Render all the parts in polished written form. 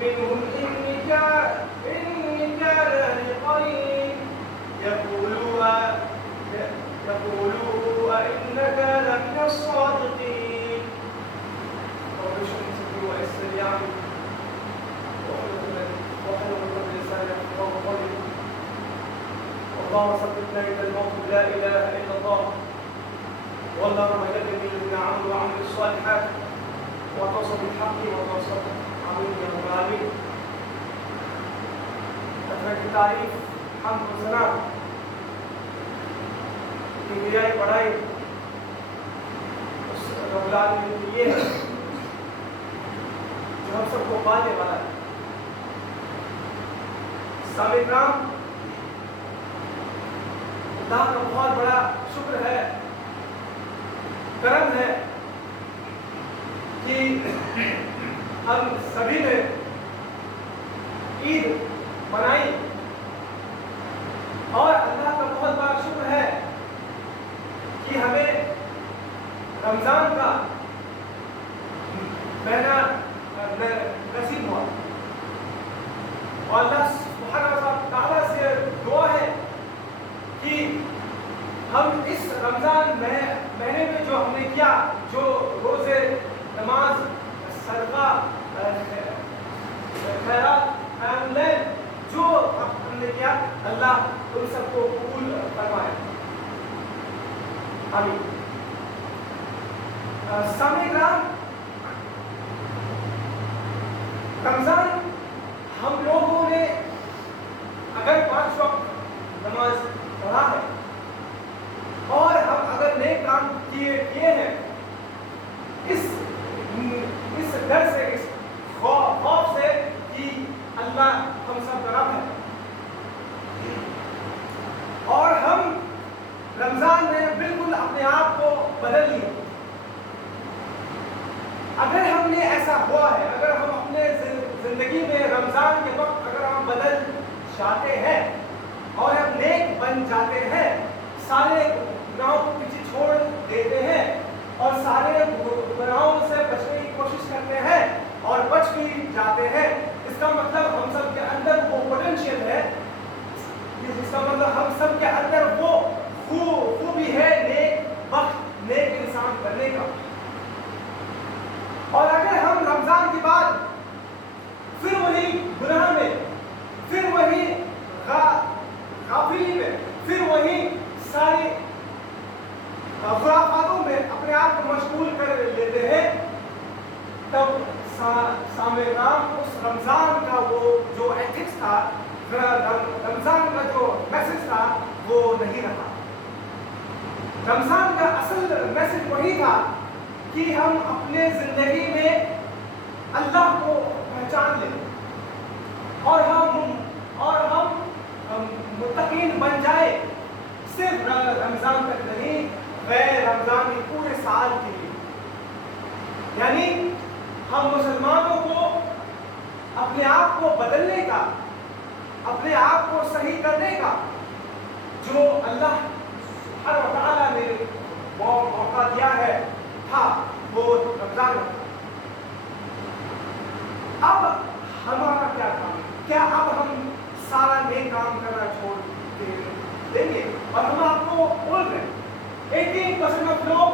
منهم إني كان لقريب يقولوا أئنك لمن الصادقين. رب اشرح لي صدري ويسر لي أمري واحلل عقدة من لساني يفقهوا قولي. اللهم ثبتنا عند الموت لا إله إلا الله، واللهم اجعلنا الذين عملوا وعملوا الصالحات وتواصوا بالحق وتواصوا آمين يا رب العالمين. کثرت کی تعریف حمد و ثنا کبریائی بڑائی اس رب العالمین کی یہ ہے جو ہم سب کو پانے والا ہے. سامعین کرام، اللہ کا بہت بڑا شکر ہے، کرم ہے کہ ہم سبھی نے عید منائی، اور اللہ کا بہت بڑا شکر ہے کہ ہمیں رمضان کا مہینہ نصیب ہوا. اور اللہ سبحانہ و تعالیٰ سے دعا ہے کہ ہم اس رمضان مہینے میں جو ہم نے کیا، جو روزے، نماز، صدقہ، خیرات، قیام اللیل جو ہم نے کیا، اللہ ان سب کو قبول فرمائے. آمین. سامعین کرام، رمضان ہم لوگوں نے اگر 5 وقت نماز پڑھا ہے اور ہم اگر نیک کام کیے ہیں، اس ڈر سے، اس خوف سے کہ اللہ ہم سب کا رب ہے، اور ہم رمضان میں بالکل اپنے آپ کو بدل لیے. اگر ہم نے ایسا ہوا ہے، اگر ہم اپنے زندگی میں رمضان کے وقت اگر ہم بدل جاتے ہیں اور ہم نیک بن جاتے ہیں، سارے گناہوں کو پیچھے چھوڑ دیتے ہیں اور سارے گناہوں سے بچنے کی کوشش کرتے ہیں اور بچ بھی جاتے ہیں، اس کا مطلب ہم سب کے اندر وہ پوٹینشیل ہے، اس کا مطلب ہم سب کے اندر وہ خوبی ہے نیک وقت، نیک انسان بننے کا. اور اگر ہم رمضان کے بعد پھر وہی گناہ میں، پھر وہی غافلی میں، پھر وہی ساری خرافاتوں میں اپنے آپ کو مشغول کر لیتے ہیں، تب سامعین کرام اس رمضان کا وہ جو ایتھکس تھا، رمضان کا جو میسج تھا، وہ نہیں رہا. رمضان کا اصل میسج وہی تھا کہ ہم اپنے زندگی میں اللہ کو پہچان لیں اور ہم متقین بن جائے، صرف رمضان تک نہیں، غیر رمضان کے پورے سال کے لیے. یعنی ہم مسلمانوں کو اپنے آپ کو بدلنے کا، اپنے آپ کو صحیح کرنے کا جو اللہ سبحانہ و تعالیٰ نے موقع دیا ہے تھا، وہ رمضان میں. اب ہمارا کیا کام ہے؟ کیا اب ہم سارا نیک کام کرنا چھوڑ دیں گے؟ اور ہم آپ کو بول رہے ہیں 80% لوگ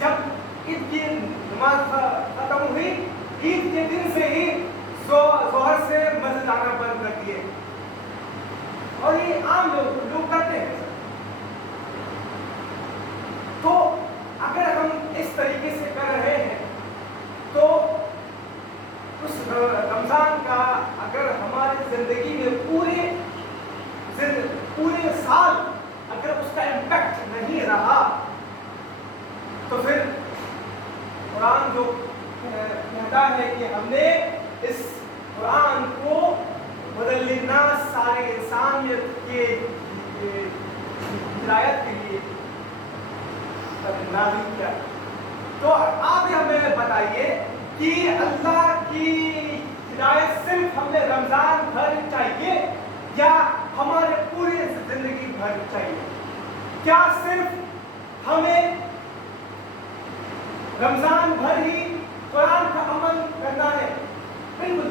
جب عید کی نماز ختم ہوئی، عید کے دن سے ہی ظہر سے مسجد آنا بند کر دیے، اور یہ عام لوگ کرتے ہیں. تو اگر ہم اس طریقے سے کر رہے ہیں تو اس رمضان کا اگر ہماری زندگی میں پورے سال اگر اس کا امپیکٹ نہیں رہا، تو پھر قرآن جو کہتا ہے کہ ہم نے اس قرآن کو بدل لینا سارے انسانیت کے ہدایت کے لیے نازل کیا. تو آپ ہمیں بتائیے کہ اللہ کی ہدایت صرف ہمیں رمضان بھر چاہیے یا ہمارے پورے زندگی بھر چاہیے؟ کیا صرف ہمیں رمضان بھر ہی قرآن کا عمل کرنا ہے؟ بالکل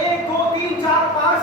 1, 2, 3, 4, 5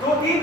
2, 3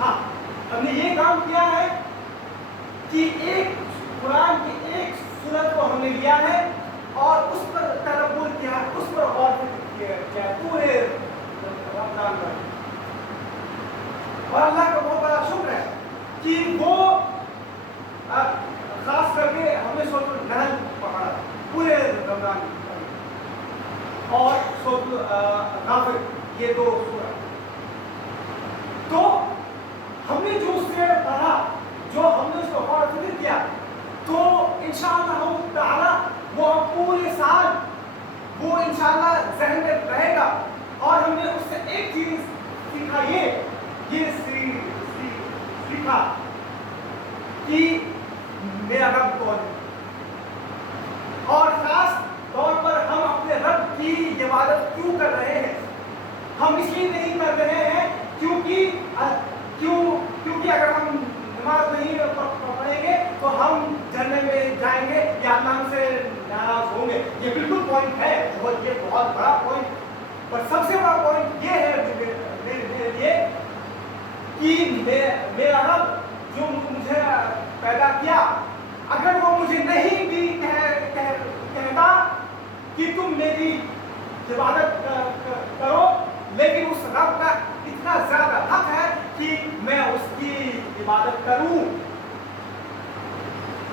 ہاں ہم نے یہ کام کیا ہے کہ ایک قرآن کی ایک سورت کو ہم نے لیا ہے اور اس پر تدبر کیا، اس پر غور کیا پورے رمضان میں. اور اللہ کا بہت بڑا شکر ہے کہ وہ خاص کر کے ہمیں سورۃ النحل پڑھا پورے رمضان میں اور سورۃ غافر، یہ دو سورت. تو ہم نے جو اس سے پڑھا، جو ہم نے اس کو غور و فکر کیا، تو انشاءاللہ تعالی وہ پورے سال وہ انشاءاللہ ذہن میں رہے گا. اور ہم نے اس سے ایک چیز سیکھا، یہ سیکھا کہ میرا رب کون ہے. اور خاص طور پر ہم اپنے رب کی عبادت کیوں کر رہے ہیں؟ ہم اس لیے نہیں کر رہے ہیں کیونکہ اگر ہم نماز نہیں پڑھیں گے تو ہم جنت میں جائیں گے یا اللہ ہم سے ناراض ہوں گے. یہ بالکل پوائنٹ ہے، یہ بہت بڑا پوائنٹ. پر سب سے بڑا پوائنٹ یہ ہے میرے لیے کہ میرا رب جو مجھے پیدا کیا، اگر وہ مجھے نہیں بھی کہتا کہ تم میری عبادت کرو، لیکن اس رب کا اتنا زیادہ حق ہے کہ میں اس کی عبادت کروں.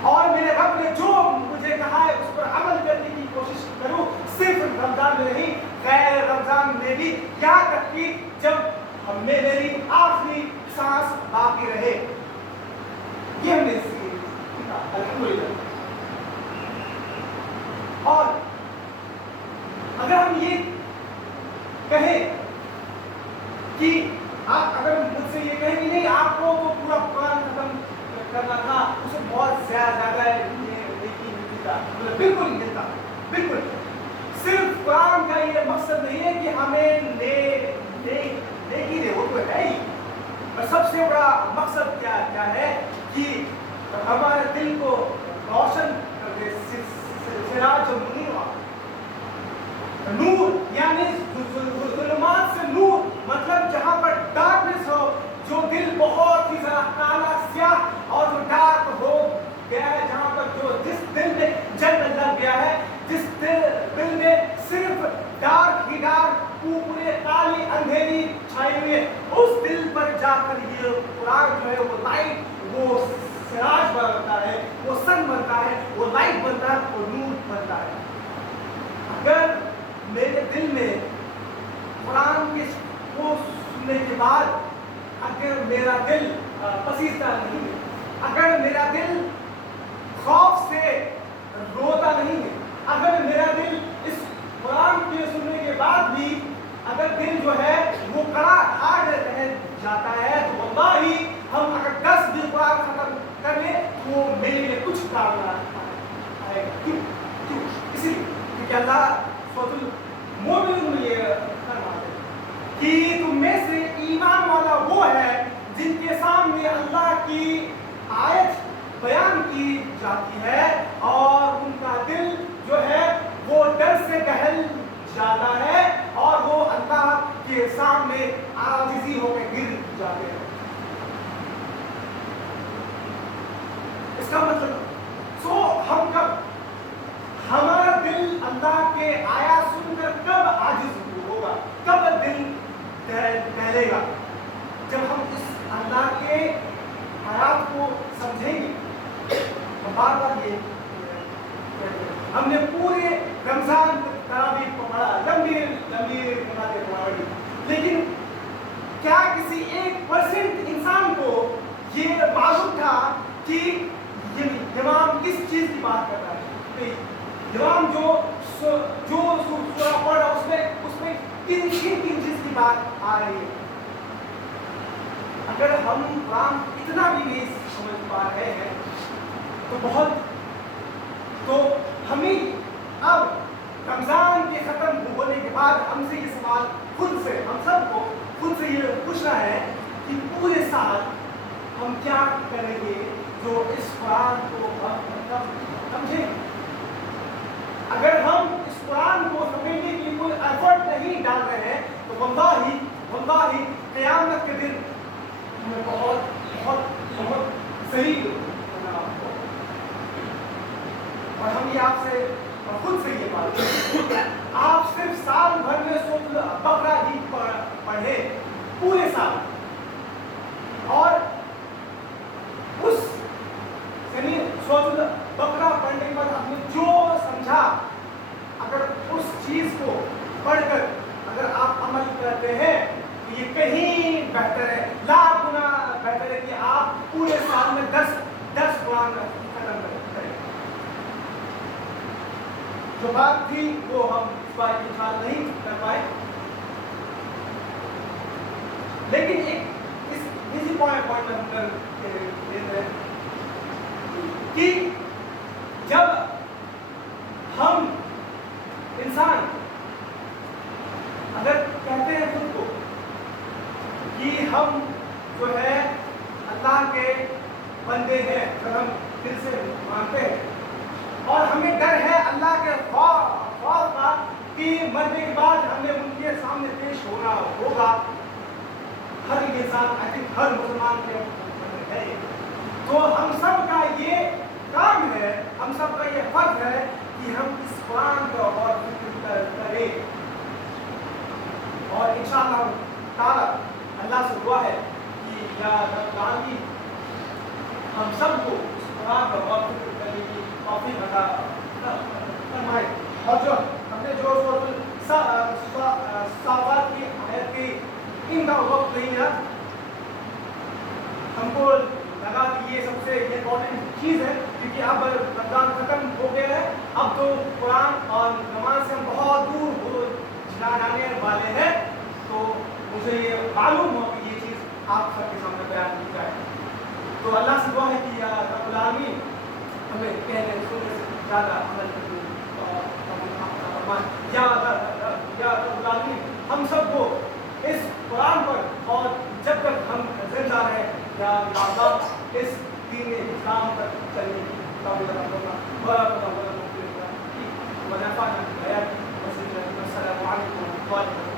اور میرے رب نے جو مجھے کہا ہے اس پر عمل کرنے کی کوشش کروں، صرف رمضان میں نہیں، غیر رمضان میں بھی، یہاں تک کہ جب ہم نے میری آخری سانس باقی رہے. یہ ہم نے سیکھا الحمدللہ. اور اگر ہم یہ کہیں کہ آپ اگر مجھ سے یہ کہیں کہ نہیں آپ کو وہ پورا قرآن ختم کرنا تھا، اسے بہت زیادہ نیکی ملتی تھا، بالکل نہیں ملتا. بالکل صرف قرآن کا یہ مقصد نہیں ہے کہ ہمیں نیکی دے، وہ تو ہے ہی. اور سب سے بڑا مقصد کیا ہے کہ ہمارے دل کو روشن کر دے. سراج منیر، نور یعنی ظلمات سے نور، مطلب جہاں پر ڈارکنس ہو، جو دل بہت ہی ذرا کالا سیاہ اور جو ڈارک ہو گیا ہے، جہاں پر جس دل میں جنگ لگ گیا ہے، جس دل میں صرف ڈارک ہی ڈارک، پورے کالی اندھیری چھائی ہوئی ہے، اس دل پر جا کر یہ قرآن جو ہے وہ لائٹ، وہ سراج بنتا ہے، وہ سن بنتا ہے، وہ لائٹ بنتا ہے، وہ نور بنتا ہے. اگر میرے دل میں قرآن کو سننے کے بعد اگر میرا دل پسیزتا نہیں ہے، اگر میرا دل خوف سے روتا نہیں ہے، اگر میرا دل اس قرآن کے سننے کے بعد بھی اگر دل جو ہے وہ کڑا ہارڈ رہ جاتا ہے، تو واللہ ہی ہم اگر 10 دن قرآن ختم کر لیں تو میرے لیے کچھ کام نہ آئے گا. کیوں؟ اسی لیے کیونکہ اللہ سورۃ المومنون میں یہ فرماتے ہیں کہ تم میں سے ایمان والا وہ ہے جن کے سامنے اللہ کی آیت بیان کی جاتی ہے اور ان کا دل جو ہے وہ ڈر سے دہل جاتا ہے اور وہ اللہ کے سامنے عاجزی ہو کے گر جاتے ہیں. اس کا مطلب ہم کب ہمارا دل اللہ کے آیات سن کر کب عاجز ہوگا، کب دل دہلے گا؟ جب ہم اس اللہ کے آیات کو سمجھیں گے. بار بار یہ ہم نے پورے رمضان تراویح پڑھا، لمبی نمازیں پڑھی، لیکن کیا کسی 1% انسان کو یہ معلوم تھا کہ امام کس چیز کی بات کر رہا ہے؟ امام جو سورہ پڑھ رہا ہے اس میں کن چیز کی بات آ رہی ہے؟ اگر ہم قرآن اتنا بھی نہیں سمجھ پا رہے ہیں تو ہمیں اب رمضان کے ختم ہونے کے بعد ہم سے یہ سوال ہم سب کو خود سے یہ پوچھنا ہے کہ پورے سال ہم کیا کریں گے جو اس قرآن کو سمجھیں. اگر ہم اس قرآن کو سمجھنے کے لیے کوئی ایفرٹ نہیں ڈال رہے ہیں تو واللہ قیامت کے دن ہمیں بہت صحیح ہونا ہو. اور ہم یہ آپ سے اور خود سے یہ بات کریں، آپ صرف سال بھر میں سورۃ البقرہ ہی پڑھے پورے سال، اور اس یعنی سورۃ البقرہ پڑھنے کے بعد آپ نے جو سمجھا، اگر اس چیز کو پڑھ کر اگر آپ عمل کرتے ہیں تو یہ کہیں بہتر ہے، لاکھ گنا بہتر ہے کہ آپ پورے سال میں 10 قرآن ختم کریں. جو بات تھی وہ ہم اس بار خیال نہیں کر پائے، لیکن ایک اسی پوائنٹ ہم کر لیتے ہیں کہ جب ہم انسان اگر کہتے ہیں خود کو کہ ہم جو ہے اللہ کے بندے ہیں، اگر ہم دل سے مانتے ہیں اور ہمیں ڈر ہے اللہ کے خوف کا کہ مرنے کے بعد ہمیں ان کے سامنے پیش ہونا ہوگا، ہر انسان آئی تھنک ہر مسلمان کے ہے، تو ہم سب کا یہ کام ہے، ہم سب کا یہ فرض ہے کہ ہم اس قرآن کا اور فکر کریں. اور انشاءاللہ تعالی اللہ سے دعا ہے کہ یا رب العالمین ہم سب کو اس قرآن کا اور فکر کرنے کی توفیق عطا فرمائے. اور جو ہم نے جو صافات کی آیت کی ان کا وقت نہیں ہے، ہم کو لگا کہ یہ سب سے امپورٹنٹ چیز ہے، کیونکہ اب رمضان ختم ہو گیا ہے، اب تو قرآن اور نماز سے ہم بہت دور ہو جانے والے ہیں. تو مجھے یہ معلوم ہو کہ یہ چیز آپ سب کے سامنے بیان کی جائے. تو اللہ سے دعا ہے کہ یا رب العالمین ہمیں کہنے سننے سے زیادہ عمل کرنے یا رب العالمین ہم سب کو اس قرآن پر اور جب تک ہم زندہ رہیں یا اللہ اس دین اسلام پر چلنے کی توفیق عطا فرمائے. السلام علیکم و رحمۃ اللہ.